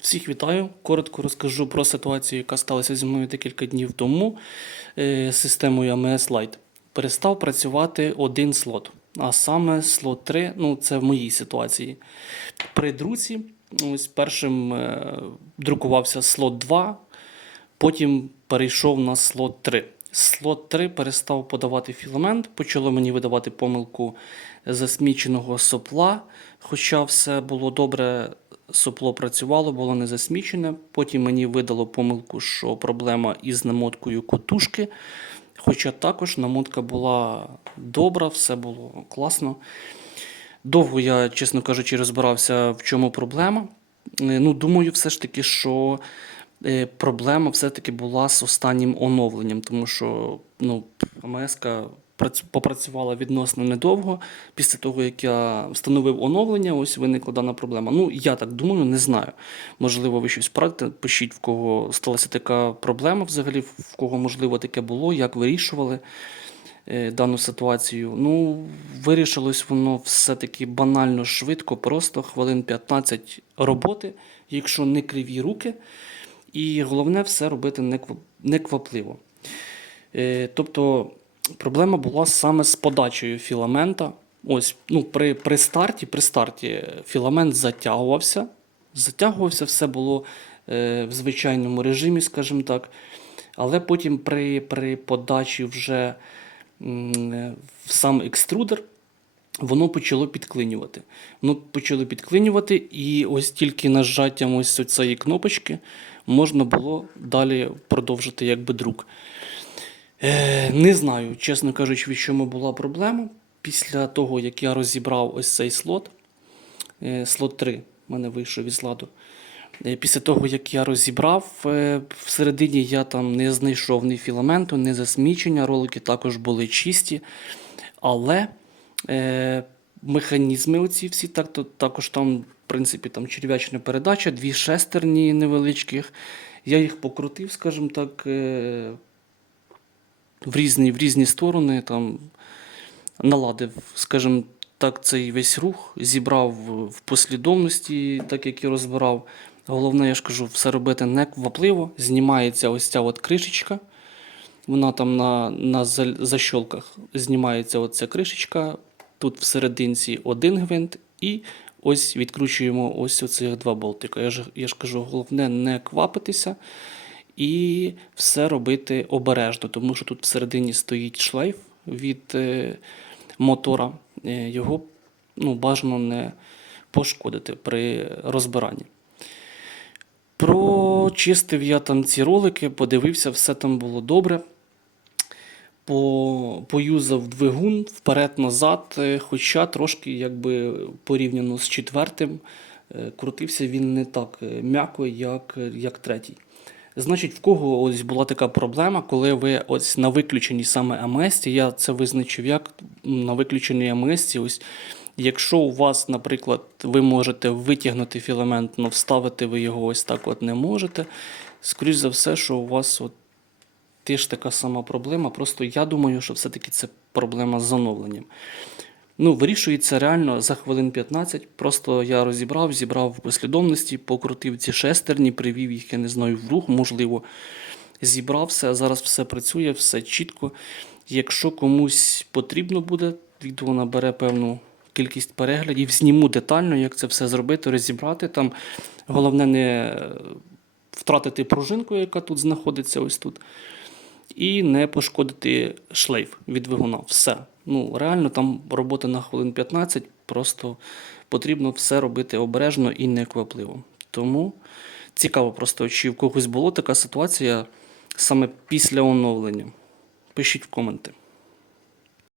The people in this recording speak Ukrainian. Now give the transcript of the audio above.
Всіх вітаю. Коротко розкажу про ситуацію, яка сталася зі мною декілька днів тому. Е, з Системою AMS Lite перестав працювати один слот, а саме слот 3, ну це в моїй ситуації. При друці, ось першим е, друкувався слот 2, потім перейшов на слот 3. Слот 3 перестав подавати філамент, почало мені видавати помилку засміченого сопла, хоча все було добре, сопло працювало, було не засмічене. Потім мені видало помилку, що проблема із намоткою котушки. Хоча також намотка була добра, все було класно. Довго я, чесно кажучи, розбирався, в чому проблема. Е, Ну, думаю, все ж таки, що е, проблема все-таки була з останнім оновленням, тому що ну, АМС попрацювала відносно недовго. Після того, як я встановив оновлення, ось виникла дана проблема. Ну, я так думаю, не знаю. Можливо, ви щось прадите, пишіть, в кого сталася така проблема взагалі, в кого, можливо, таке було, як вирішували е, дану ситуацію. Ну, вирішилось воно все-таки банально швидко, просто хвилин 15 роботи, якщо не криві руки. І головне все робити неква- неквапливо. Е, Тобто проблема була саме з подачею філамента. Ось, ну, при, при старті, при старті філамент затягувався. Затягувався, все було е, в звичайному режимі, скажімо так. Але потім при, при подачі вже в сам екструдер воно почало підклинювати. Воно почало підклинювати, і ось тільки нажаттям ось цієї кнопочки можна було далі продовжити якби друк. Е, не знаю, чесно кажучи, в чому була проблема. Після того, як я розібрав ось цей слот, е, слот 3 в мене вийшов із ладу. Е, Після того, як я розібрав, е, всередині я там не знайшов ні філаменту, ні засмічення, ролики також були чисті. Але е, механізми оці всі, так, то, також там, в принципі, там черв'ячна передача, дві шестерні невеличких. Я їх покрутив, скажімо так, е, в різні, в різні сторони, там, наладив, скажімо так, цей весь рух, зібрав в- послідовності, так як і розбирав. Головне, я ж кажу, все робити не квапливо. Знімається ось ця от кришечка. Вона там на, на защолках знімається оця кришечка. Тут всерединці один гвинт, і ось відкручуємо ось оцих два болтика. Я ж, я ж кажу, головне не квапитися і все робити обережно, тому що тут всередині стоїть шлейф від е, мотора. Е, його ну, бажано не пошкодити при розбиранні. Прочистив я там ці ролики, подивився, все там було добре. По, поюзав двигун вперед-назад, е, хоча трошки якби порівняно з четвертим, крутився він не так м'яко, як, як третій. Значить, в кого ось була така проблема, коли ви ось на виключеній саме АМС, я це визначив як на виключеній АМС, ось якщо у вас, наприклад, ви можете витягнути філамент, але вставити ви його ось так от не можете, скоріш за все, що у вас от теж така сама проблема. Просто я думаю, що все-таки це проблема з оновленням. Ну, вирішується реально за хвилин 15. Просто я розібрав, зібрав в послідовності, покрутив ці шестерні, привів їх, я не знаю, в рух, можливо, зібрав все. Зараз все працює, все чітко. Якщо комусь потрібно буде, відео набере певну кількість переглядів, зніму детально, як це все зробити, розібрати. Там головне не втратити пружинку, яка тут знаходиться ось тут і не пошкодити шлейф від двигуна. Все. Ну, реально там робота на хвилин 15, просто потрібно все робити обережно і неквапливо. Тому цікаво просто, чи в когось була така ситуація саме після оновлення. Пишіть в коменти.